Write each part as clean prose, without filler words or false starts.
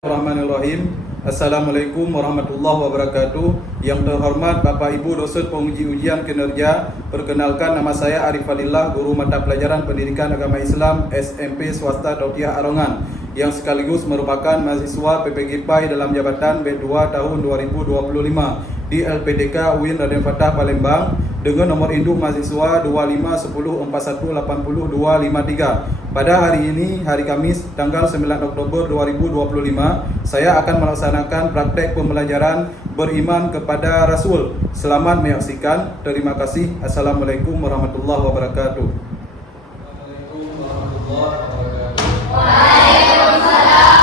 Bismillahirrahmanirrahim. Assalamualaikum warahmatullahi wabarakatuh. Yang terhormat Bapak Ibu dosen penguji ujian kinerja, perkenalkan nama saya Arif Fadillah, guru mata pelajaran Pendidikan Agama Islam SMP Swasta Tautiah Arongan, yang sekaligus merupakan mahasiswa PPG PAI dalam jabatan B2 tahun 2025 di LPDK UIN Raden Fatah Palembang dengan nomor induk mahasiswa 251081805253. Pada hari ini, hari Kamis, tanggal 9 Oktober 2025, saya akan melaksanakan praktek pembelajaran beriman kepada Rasul. Selamat menyaksikan. Terima kasih. Assalamualaikum warahmatullahi wabarakatuh. Assalamualaikum warahmatullahi wabarakatuh. Waalaikumsalam.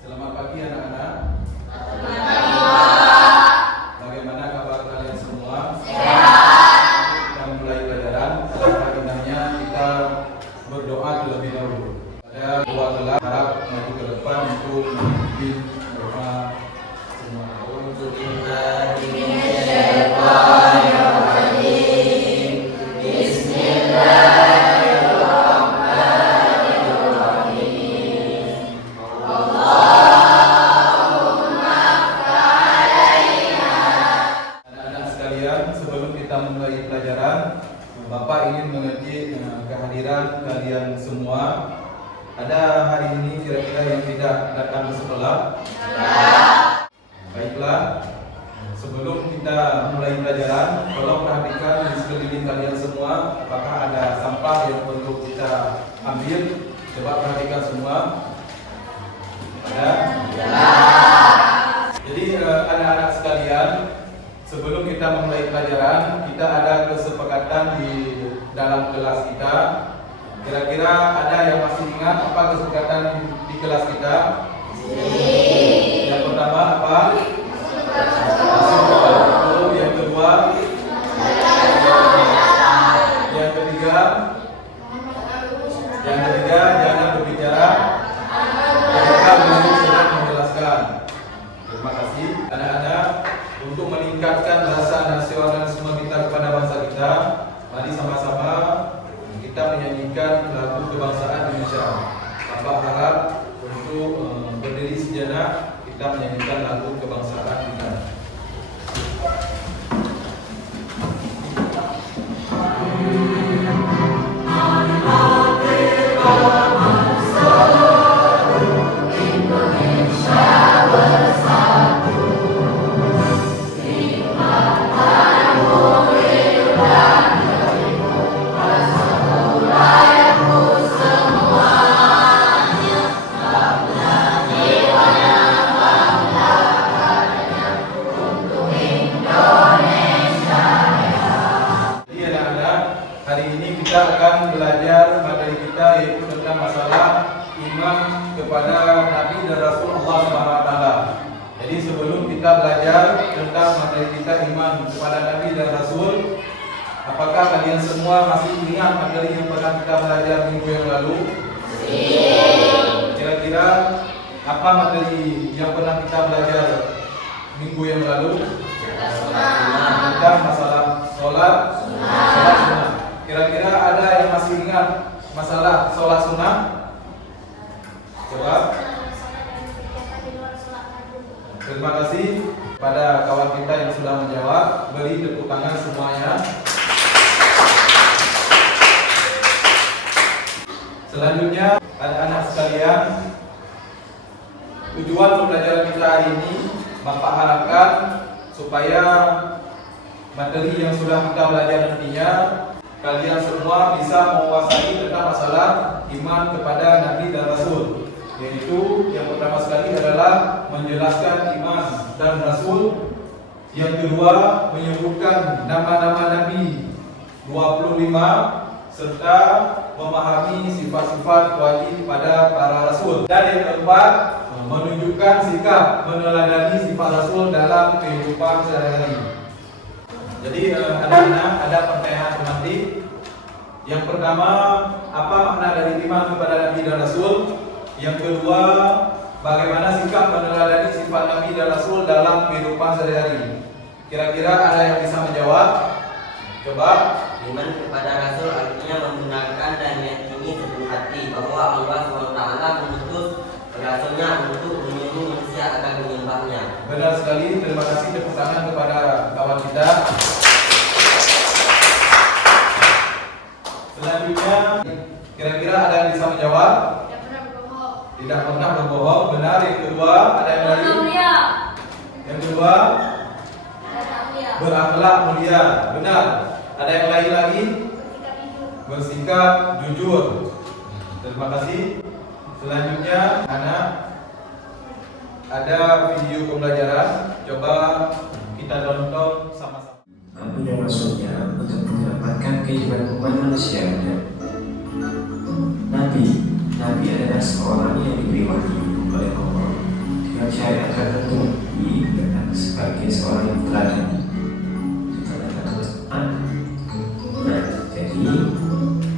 Selamat pagi anak-anak. Bagaimana kabar kalian semua? Kita mulai pelajaran. Alangkah indahnya kita berdoa terlebih dahulu. Ada dua kelas, harap maju ke depan untuk memimpin doa semua. Anak-anak sekalian, sebelum kita mulai pelajaran, Bapak ingin mengerti kehadiran kalian semua. Ada hari ini kira-kira yang tidak datang ke sekolah? Baiklah, sebelum kita mulai pelajaran, tolong perhatikan di sekeliling kalian semua, apakah ada sampah yang perlu kita ambil. Coba perhatikan semua. Ada? Jadi anak-anak sekalian, sebelum kita memulai pelajaran, kita ada kesepakatan di dalam kelas kita. Kira-kira ada yang masih ingat apa kesepakatan di kelas kita? Yang pertama apa? Yang kedua? Yang ketiga? Jangan berbicara. Kita belum sedang menjelaskan. Terima kasih anak-anak. Untuk meningkatkan rasa nasionalisme kita kepada bangsa kita, mari sama-sama kita menyanyikan lagu kebangsaan Indonesia. Bapak harap untuk berdiri sejenak, kita menyanyikan lagu kebangsaan kita. Kita akan belajar materi kita yaitu tentang masalah iman kepada Nabi dan Rasul Allah SWT. Jadi sebelum kita belajar tentang materi kita iman kepada Nabi dan Rasul, apakah kalian semua masih ingat materi yang pernah kita belajar minggu yang lalu? Kira-kira apa materi yang pernah kita belajar minggu yang lalu? Tentang masalah sholat sunnah. Kira-kira ada yang masih ingat masalah sholat sunnah? Coba. Terima kasih pada kawan kita yang sudah menjawab. Beri tepuk tangan semuanya. Selanjutnya, anak-anak sekalian, tujuan pembelajaran kita hari ini Bapak harapkan supaya materi yang sudah kita belajar nantinya kalian semua bisa menguasai tentang masalah iman kepada Nabi dan Rasul. Yaitu yang pertama sekali adalah menjelaskan iman dan Rasul. Yang kedua, menyebutkan nama-nama Nabi 25 serta memahami sifat-sifat wajib pada para Rasul. Dan yang keempat, menunjukkan sikap meneladani sifat Rasul dalam kehidupan sehari-hari. Jadi anak-anak, ada pertanyaan nanti. Yang pertama, apa makna dari iman kepada Nabi dan Rasul? Yang kedua, bagaimana sikap meneladani sifat Nabi dan Rasul dalam kehidupan sehari-hari? Kira-kira ada yang bisa menjawab? Coba. Iman kepada Rasul artinya membenarkan dan meyakini sepenuh hati bahwa Allah SWT mengutus Rasulnya untuk menyuruh manusia akan menyembahnya. Benar sekali. Terima kasih, tepuk tangan kepada kawan kita. Selanjutnya, kira-kira ada yang bisa menjawab? Tidak pernah berbohong. Tidak pernah berbohong. Benar. Yang kedua, ada yang lain? Mulia. Yang kedua, berakhlak mulia. Benar. Ada yang lain lagi? Bersikap jujur. Terima kasih. Selanjutnya, anak, ada video pembelajaran. Coba kita tonton sama-sama. Nabi dan Rasulnya untuk mendapatkan kehidupan umat manusia. Nabi adalah seorang yang diberi wahyu oleh Allah dengan syariat tertentu dan sebagai seorang yang teladan. Jadi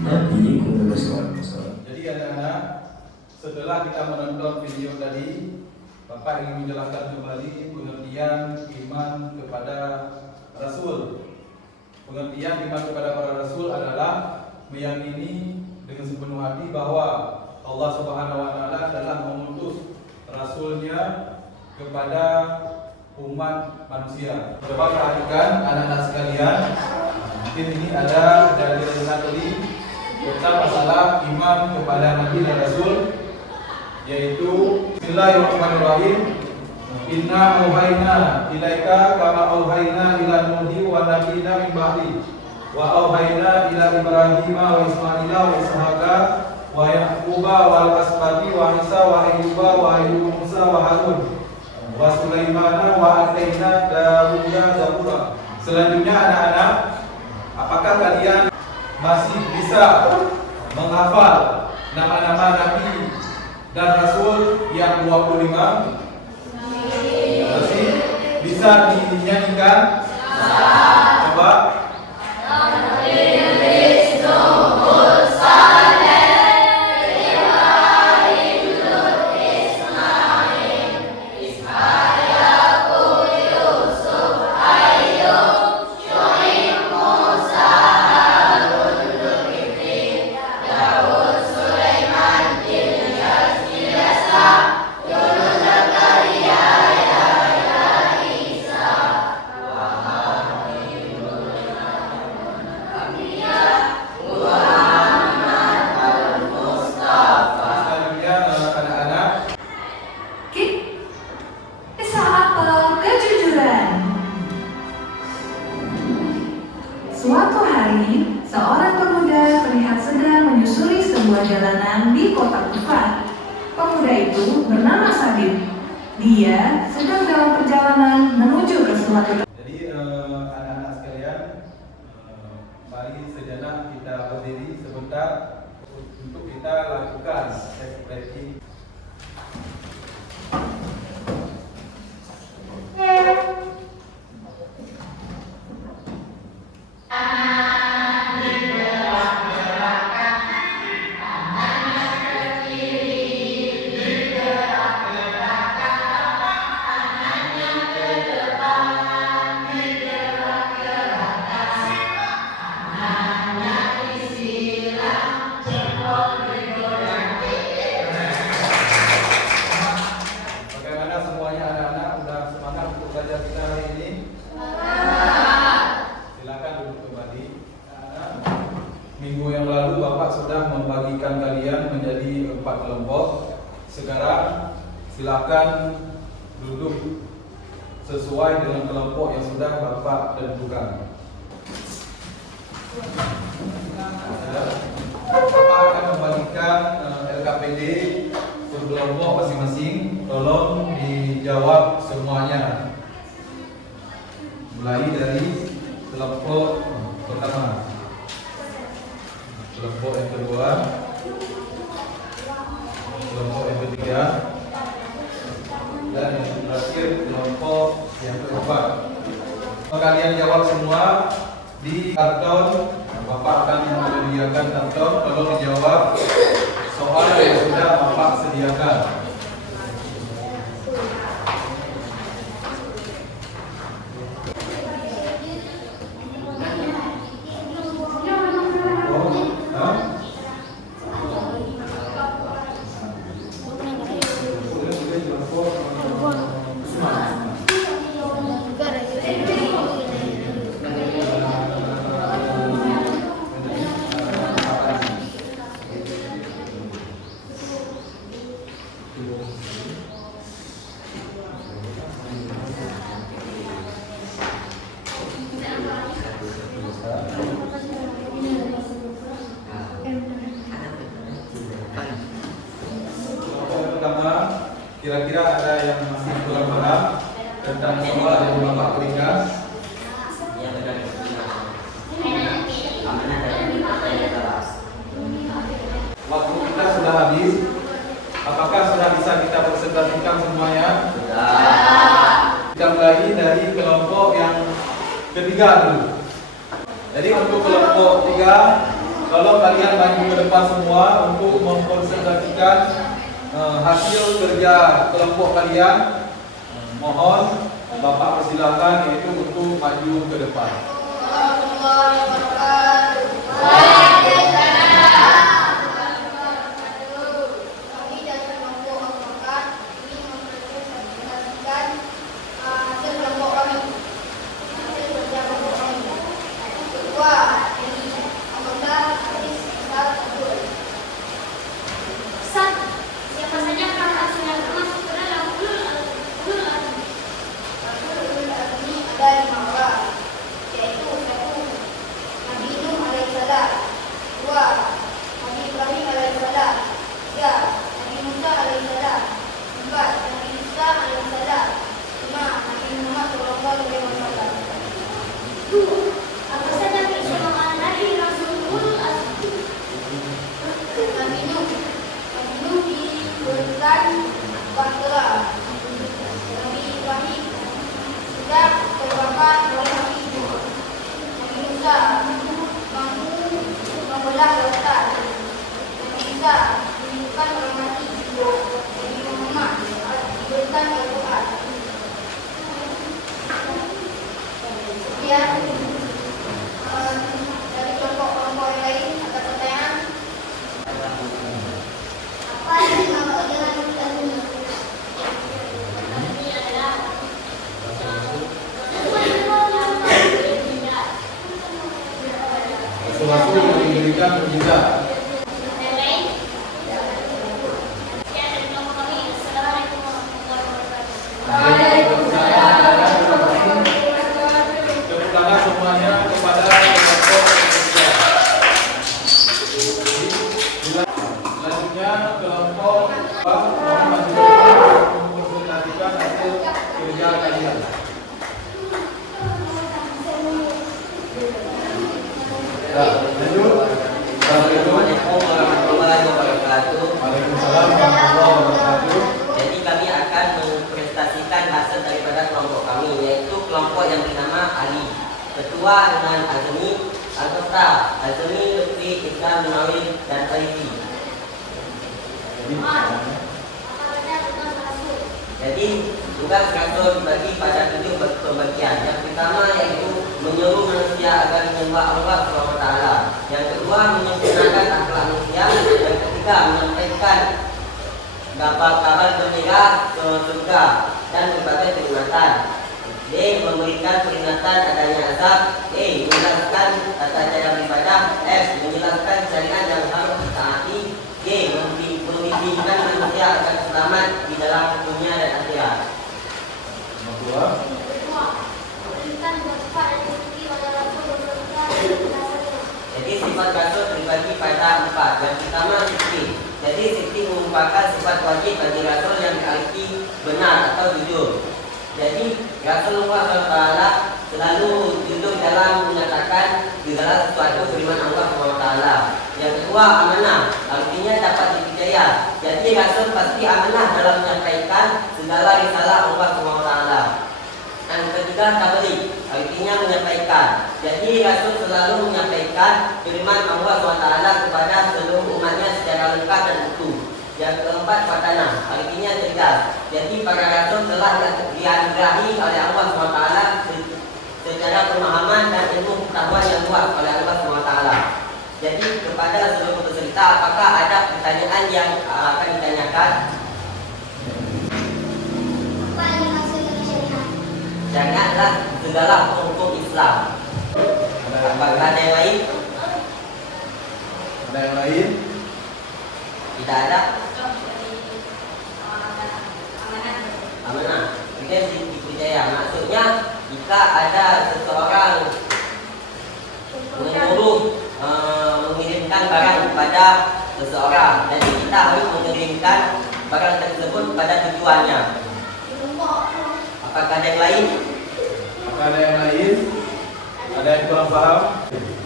Nabi menurut seorang. Jadi anak-anak, setelah kita menonton video tadi, Bapak ingin menjelaskan kembali pengertian iman kepada Rasul. Pengertian iman kepada para Rasul adalah meyakini dengan sepenuh hati bahwa Allah Subhanahu wa Ta'ala telah mengutus Rasulnya kepada umat manusia. Coba perhatikan anak-anak sekalian. Mungkin ini ada dari Natali tentang masalah iman kepada Nabi dan Rasul, yaitu Bismillahirrahmanirrahim. Inna auhayna ilaika kama auhayna ila Nuhi wa nabiyina min ba'di wa auhayna ila Ibrahim wa Ismaila wa Ishaqa wa Yaquba wal asbati wa Isa wa Ayyuba wa Ayyub Musa wa Harun wa Sulaimana wa atayna Dawuda Zabura. Selanjutnya anak-anak, apakah kalian masih bisa menghafal nama-nama Nabi dan Rasul yang 25? Masih bisa dinyanyikan? Coba. Suatu hari, seorang pemuda terlihat sedang menyusuri sebuah jalanan di kota Kufah. Pemuda itu bernama Sadid. Dia sedang dalam perjalanan menuju ke suatu tempat. Jadi anak-anak sekalian, mari sejenak kita berdiri sebentar untuk kita lakukan ekspresi. Minggu yang lalu Bapak sudah membagikan kalian menjadi 4 kelompok. Sekarang silakan duduk sesuai dengan kelompok yang sudah Bapak tentukan. Bapak akan membagikan LKPD per kelompok masing-masing. Tolong dijawab semuanya, mulai dari kelompok pertama, kelompok yang kedua, kelompok yang ketiga, dan yang terakhir kelompok yang keempat. Kalian jawab semua di karton. Bapak akan menyediakan karton. Tolong dijawab soal yang sudah Bapak sediakan. kira-kira ada yang masih kurang paham tentang soal dari Bapak berikan. Ya benar. Amanah dan pertanyaan kelas. Waktu kita sudah habis. Apakah sudah bisa kita presentasikan semuanya? Sudah. Kita mulai dari kelompok yang ketiga dulu. Jadi untuk kelompok 3, tolong kalian maju ke depan semua untuk mempresentasikan hasil kerja kelompok kalian. Mohon Bapak persilakan yaitu untuk maju ke depan. Siapa saja kakak sudah masuk ke dalam ulul azmi? Ulul azmi ada 5 orang, yaitu 1. Nabi Nuh alaihissalam, 2. Nabi Ibrahim alaihissalam, 3. Nabi Musa alaihissalam, 4. Nabi Isa alaihissalam, 5. Nabi Muhammad sallallahu alaihi wasallam. Apa saja keistimewaan dari Rasul ulul azmi? Nabi Nuh diberikan bahtera. Nabi Ibrahim sudah terbakar oleh api. Nabi Musa mampu membelah lautan. Nabi Isa diberikan orang mati. Nabi Muhammad diberikan Al-Quran. Kemudian dari kelompok-kelompok yang lain ada pertanyaan. Apa yang dimaksud dengan ulul azmi? Rasul yang diberikan mukjizat. Yang lain? Ya, dari kelompok kami. Assalamualaikum warahmatullahi wabarakatuh. Tepuk tangan semuanya kepada kelompok ketiga. Selanjutnya kelompok mohon maju untuk mempresentasikan hasil kerja kalian. Lanjut. Assalamualaikum warahmatullahi wabarakatuh. Waalaikumsalam warahmatullahi wabarakatuh. Jadi kami akan mempresentasikan hasil daripada kelompok kami, yaitu kelompok yang bernama Ali. Ketua dengan Azmi, anggota Azmi, Lutfi, Ikram, Nawir, dan Faizi. Jadi tugas Rasul dibagi pada 7 pembagian. Yang pertama yaitu menyuruh manusia agar menyembah Allah SWT. Yang kedua menyempurnakan akhlak manusia. Yang ketiga menyampaikan kabar gembira ke surga dan berbagai kenikmatan. D. Memberikan peringatan adanya azab. E. Menjelaskan tata cara beribadah. F. Menjelaskan syariat yang harus ditaati. G. Membimbingkan manusia agar selamat di dalam dunia dan akhirat. Jadi sifat Rasul dibagi pada 4. Yang pertama sidqi. Jadi sidqi merupakan sifat wajib bagi Rasul yang berarti benar atau jujur. Jadi Rasulullah SAW selalu jujur dalam menyatakan segala sesuatu firman Allah SWT. Yang kedua amanah, artinya dapat dipercaya. Jadi Rasul pasti amanah dalam menyampaikan segala risalah Allah SWT. Yang ketiga tabligh, artinya menyampaikan. Jadi Rasul selalu menyampaikan firman Allah SWT kepada seluruh umatnya secara lengkap dan utuh. Yang keempat fatanah, artinya cerdas. Jadi para rasul telah dianugerahi oleh Allah SWT secara pemahaman dan ilmu pengetahuan yang luas oleh Allah SWT. Jadi kepada seluruh peserta, apakah ada pertanyaan yang akan ditanyakan? Apa yang dimaksud dengan syariat? Syariat adalah segala hukum Islam. Apakah ada yang lain? Ada yang lain? Tidak ada? Amanah. Kita dipercaya. Maksudnya jika ada seseorang menyuruh mengirimkan barang kepada seseorang, jadi kita harus mengirimkan barang tersebut pada tujuannya. Apakah ada yang lain? Apakah ada yang lain? Ada yang kurang paham?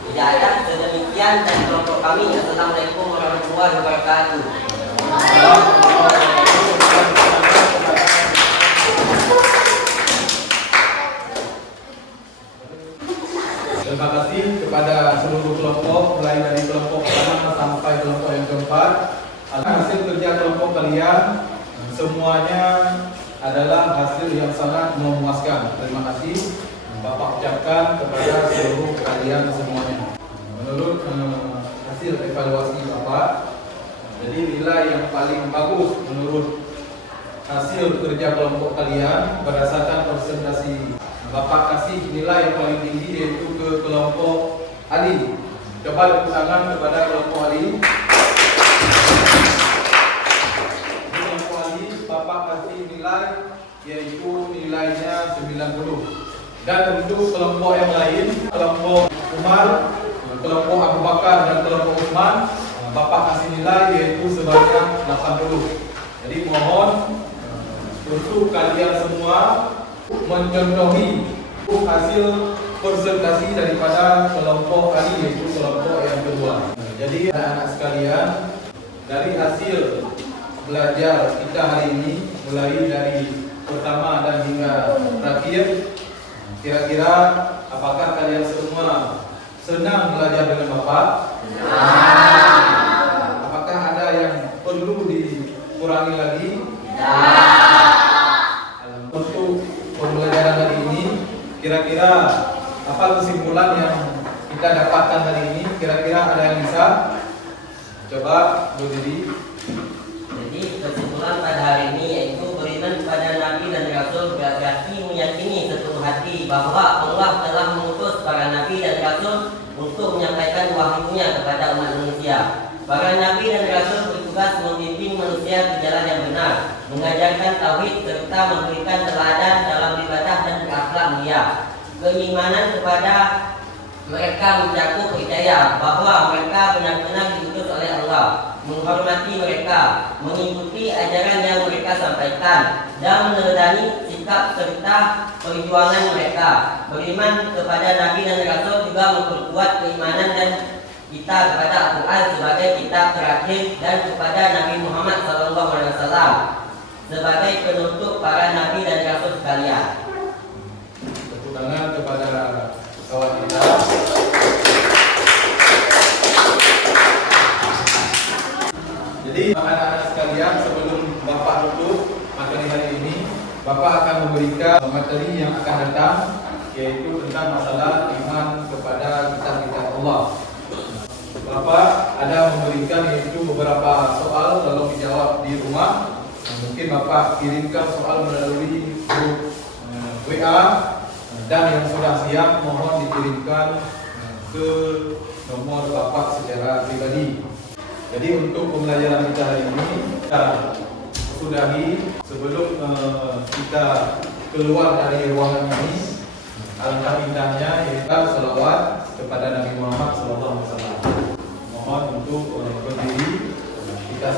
Tidak ada. Sedemikian dan kelompok kami. Assalamualaikum warahmatullahi wabarakatuh. Terima kasih kepada seluruh kelompok, mulai dari kelompok pertama sampai kelompok yang keempat. Hasil kerja kelompok kalian semuanya adalah hasil yang sangat memuaskan. Terima kasih Bapak ucapkan kepada seluruh kalian semuanya. Menurut hasil evaluasi Bapak, jadi nilai yang paling bagus menurut hasil kerja kelompok kalian berdasarkan presentasi Bapak kasih nilai yang paling tinggi yaitu ke kelompok Ali. Coba tepuk tangan kepada kelompok Ali. Kelompok Ali Bapak kasih nilai yaitu nilainya 90. Dan untuk kelompok yang lain, kelompok Umar, kelompok Abu Bakar dan kelompok Utsman, Bapak kasih nilai yaitu sebanyak 80. Jadi mohon untuk kalian semua mencontohi hasil presentasi daripada kelompok Ali yaitu kelompok yang kedua. Jadi anak-anak sekalian, dari hasil belajar kita hari ini mulai dari pertama dan hingga terakhir, kira-kira apakah kalian semua senang belajar dengan Bapak? Apakah ada yang perlu dikurangi lagi? Untuk pembelajaran hari ini, kira-kira apa kesimpulan yang kita dapatkan hari ini? Kira-kira ada yang bisa? Coba Bu Didi. Jadi kesimpulan pada hari ini yaitu beriman kepada Nabi dan Rasul berarti meyakini sepenuh hati bahwa Allah telah mengutus para Nabi dan Rasul untuk menyampaikan wahyunya kepada umat manusia. Para Nabi dan Rasul bertugas memimpin manusia ke jalan yang benar, mengajarkan tauhid serta memberikan teladan dalam ibadah dan berakhlak mulia. Keimanan kepada mereka mencakup percaya bahwa mereka benar-benar diutus oleh Allah, menghormati mereka, mengikuti ajaran yang mereka sampaikan, dan meneladani sikap serta perjuangan mereka. Beriman kepada Nabi dan Rasul juga memperkuat keimanan dan kita kepada Al-Quran sebagai kitab terakhir dan kepada Nabi Muhammad SAW sebagai penutup para Nabi dan Rasul sekalian. Tepuk tangan kepada kawan kita. Jadi anak-anak sekalian, sebelum Bapak tutup materi hari ini, Bapak akan memberikan materi yang akan datang, yaitu tentang masalah iman kepada kitab-kitab Allah. Bapak ada memberikan yaitu beberapa soal, tolong dijawab di rumah. Mungkin Bapak kirimkan soal melalui grup WA, dan yang sudah siap mohon dikirimkan ke nomor Bapak secara pribadi. Jadi untuk pembelajaran kita hari ini kita sudahi. Sebelum kita keluar dari ruangan ini, alangkah indahnya yaitu salawat kepada Nabi Muhammad SAW. Mohon untuk berdiri kita